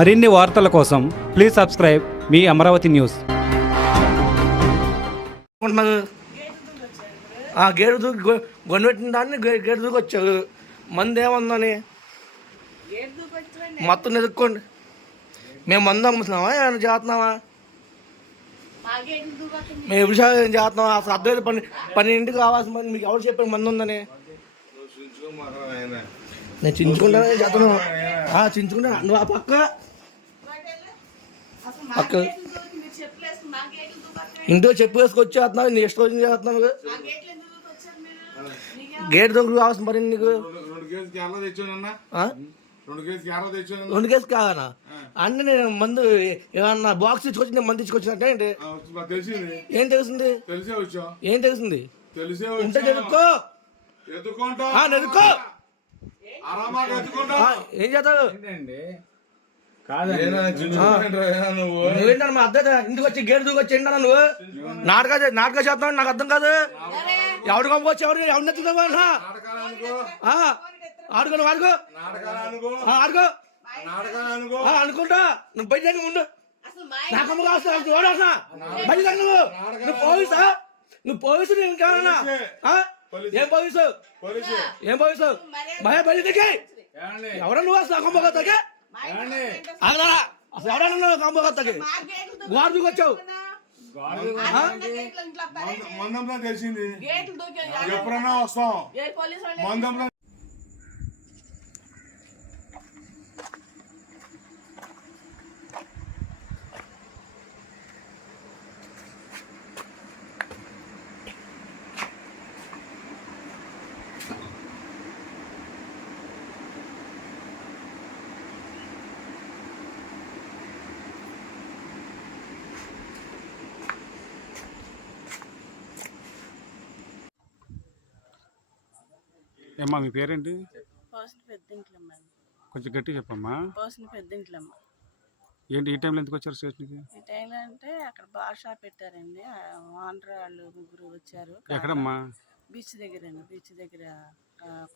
మరిన్ని వార్తల కోసం ప్లీజ్ సబ్స్క్రైబ్ మీ అమరావతి న్యూస్. గేడు దూకి గొన్నెట్టిన దాన్ని గేడు దూకి వచ్చారు. మంది ఏముందని మొత్తం ఎదుక్కోండి. మేము మందు అమ్ముతున్నామా ఏమైనా చేస్తున్నామా? మేము విషయాలు ఏం చేస్తున్నామా? అసలు అర్థమైతే 12 కావాల్సిన పని మీకు ఎవరు చెప్పారు మంది ఉందని? నేను చించుకుంటానే చేస్తున్నాను. చించుకుంటా నువ్వు ఆ పక్క ఇంట్లో చెప్పు వేసుకొచ్చి చేస్తున్నావు. నీ ఇష్టం వచ్చింది చేస్తున్నావు. గేట్ దగ్గర కావాల్సిన పని నీకు 2 కేసు కాదనా? అంటే నేను మందు ఏమన్నా బాక్స్ ఇచ్చుకొచ్చి నేను మందు ఇచ్చుకొచ్చినట్టే ఏంటి? ఏం తెలిసింది? ఏం తెలిసింది? ఉంటే చదువుకో. ఏం చేస్తావు? నువ్వేంటన్నా మా అద్దె ఇంటికి వచ్చి గేటు దూకి వచ్చి ఏంటన్నా నువ్వు నాటక చేస్తున్నావు? నాకు అర్థం కాదు. ఎవడు పంపొచ్చి ఎవరు నెత్తుతావా? ఆడుకో ఆడుకో ఆడుకో అనుకుంటా. నువ్వు బయట ముందు నాకమ్మ కావస్తా ఓడాసా బయట నువ్వు పోలీసా? నువ్వు పోలీసు నేను కావాలన్నా? ఏం పోలీసు? ఏం పోలీసు? భయ బయట దిగి ఎవరన్నా నువ్వు అసలు నాకమ్మ కత్తకి అసలు ఎవరన్నా కాంబ కత్తకి వాడుకు వచ్చావు. మందంలో తెలిసింది ఎప్పుడన్నా వస్తాం. మందంలో ఏమ్మా మీ పేరేంటి? పెద్దింట్లమ్మ. కొంచెం గట్టి చెప్పమ్మా. పెద్దింట్లమ్మ. ఏంటి ఈ టైంలో ఎందుకు వచ్చారు స్టేషన్కి? ఈ టైంలో అంటే అక్కడ బార్ షాప్ పెట్టారండి. ఓనర్ వాళ్ళు 3 వచ్చారు. ఎక్కడమ్మా? బీచ్ దగ్గర అండి. బీచ్ దగ్గర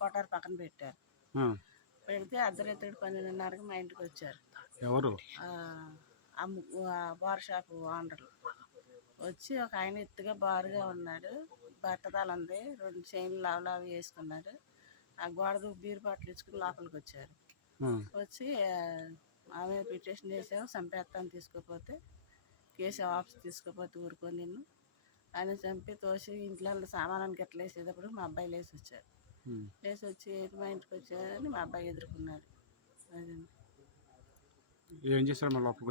కోటార్ పక్కన పెట్టారు. పెడితే అర్ధరాత్రి 12:30కి మా ఇంటికి వచ్చారు. ఎవరు? బార్ షాప్ ఓనర్లు వచ్చి ఒక ఆయన ఎత్తుగా బారుగా ఉన్నాడు. బట్టతలంది 2 చైన్లు లావు వేసుకున్నారు. ఆ గోడ బీరు బాటలు ఇచ్చుకుని లోపలికి వచ్చారు. వచ్చి ఆమె పిటిషన్ చేసాము చంపేస్తాను తీసుకోపోతే కేసు ఆఫీస్ తీసుకోపోతే ఊరుకొని నిన్ను ఆయన చంపి తోసి ఇంట్లో సామానానికి ఎట్లా వేసేటప్పుడు మా అబ్బాయి లేచి వచ్చారు. లేచి వచ్చి మా ఇంటికి వచ్చారని మా అబ్బాయి ఎదుర్కొన్నారు. అదండి. ఏం చేశారు మా లోపలికి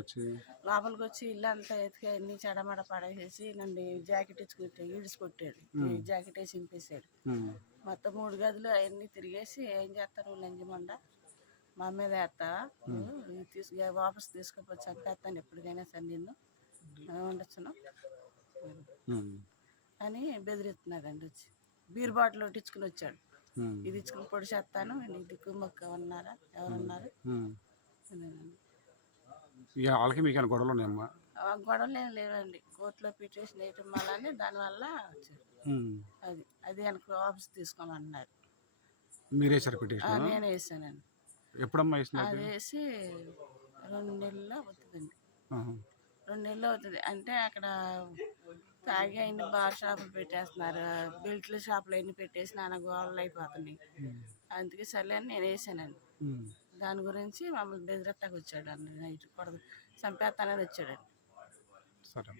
వచ్చి ఇల్లు అంతా ఎత్తుగా అన్ని చెడమడ పడేసేసి నన్ను జాకెట్ ఈడ్చుకొట్టాడు. జాకెట్ వేసి చింపేశాడు. మొత్తం 3 గదులు అవన్నీ తిరిగేసి ఏం చేస్తాను లంజమండ మా మీద వేస్తావా వాపసు తీసుకుపోయి చంపేస్తాను ఎప్పటికైనా సరే నిన్ను ఉండొచ్చును అని బెదిరిస్తున్నాడండి. వచ్చి బీర్ బాటిల్ ఒకటి ఇచ్చుకుని వచ్చాడు. ఇది ఇచ్చుకుని పొడి చేస్తాను నీకు దిక్కు మొక్క ఉన్నారా ఎవరున్నారు? వాళ్ళకి మీకు గొడవలు ఉన్నాయమ్మా? గొడవలు ఏం లేవండి. కోర్టులో పిటిషన్ వేయటం వల్ల దానివల్ల వచ్చారు. అది వెనక ఆఫీస్ తీసుకోమన్నారు. మీరు వేసారు పిటిషన్? నేను వేసానండి. ఎప్పుడమ్మా వేసిన? అది వేసి 2 నెలల్లో అవుతుందండి. 2 నెలలు అవుతుంది. అంటే అక్కడ తాగి అయిన బార్ షాపులు పెట్టేస్తున్నారు. బెల్ట్ల షాపులు అన్నీ పెట్టేసి నాన్న గోడలు అయిపోతున్నాయి. అందుకే సర్లే అని నేను వేసానండి. దాని గురించి మమ్మల్ని బెదిరెత్తాకు వచ్చాడు అండి. నైట్ చంపేస్తానని వచ్చాడండి. సరే.